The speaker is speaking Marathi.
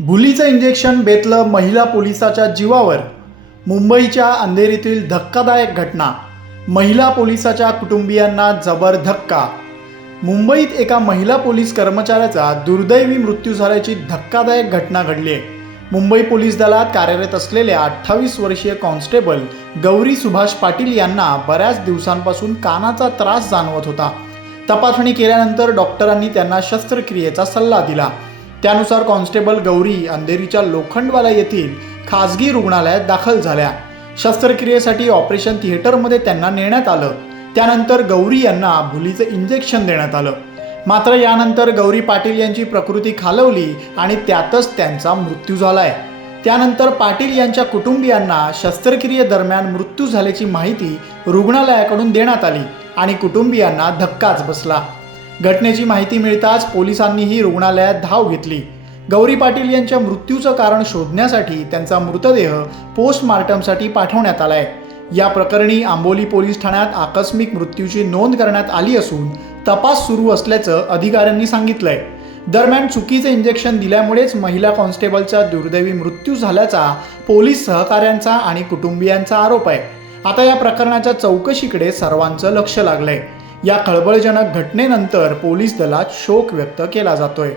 भुलीचं इंजेक्शन बेतलं महिला पोलिसाच्या जीवावर. मुंबईच्या अंधेरीतील धक्कादायक घटना. महिला पोलिसाच्या कुटुंबियांना जबर धक्का. मुंबईत एका महिला पोलीस कर्मचाऱ्याचा दुर्दैवी मृत्यू झाल्याची धक्कादायक घटना घडली आहे मुंबई पोलीस दलात कार्यरत असलेल्या अठ्ठावीस वर्षीय कॉन्स्टेबल गौरी सुभाष पाटील यांना बऱ्याच दिवसांपासून कानाचा त्रास जाणवत होता. तपासणी केल्यानंतर डॉक्टरांनी त्यांना शस्त्रक्रियेचा सल्ला दिला. त्यानुसार कॉन्स्टेबल गौरी अंधेरीच्या लोखंडवाला येथील खासगी रुग्णालयात दाखल झाल्या. शस्त्रक्रियेसाठी ऑपरेशन थिएटरमध्ये त्यांना नेण्यात आलं. त्यानंतर गौरी यांना भुलीचं इंजेक्शन देण्यात आलं. मात्र यानंतर गौरी पाटील यांची प्रकृती खालवली आणि त्यातच त्यांचा मृत्यू झालाय. त्यानंतर पाटील यांच्या कुटुंबियांना शस्त्रक्रियेदरम्यान मृत्यू झाल्याची माहिती रुग्णालयाकडून देण्यात आली आणि कुटुंबियांना धक्काच बसला. घटनेची माहिती मिळताच पोलिसांनीही रुग्णालयात धाव घेतली. गौरी पाटील यांच्या मृत्यूचं कारण शोधण्यासाठी त्यांचा मृतदेह पोस्टमार्टमसाठी पाठवण्यात आलाय. या प्रकरणी आंबोली पोलीस ठाण्यात आकस्मिक मृत्यूची नोंद करण्यात आली असून तपास सुरू असल्याचं अधिकाऱ्यांनी सांगितलंय. दरम्यान चुकीचं इंजेक्शन दिल्यामुळेच महिला कॉन्स्टेबलचा दुर्दैवी मृत्यू झाल्याचा पोलीस सहकाऱ्यांचा आणि कुटुंबियांचा आरोप आहे. आता या प्रकरणाच्या चौकशीकडे सर्वांचं लक्ष लागलंय. या खळबळजनक घटनेनंतर पोलीस दलात शोक व्यक्त केला जातोय.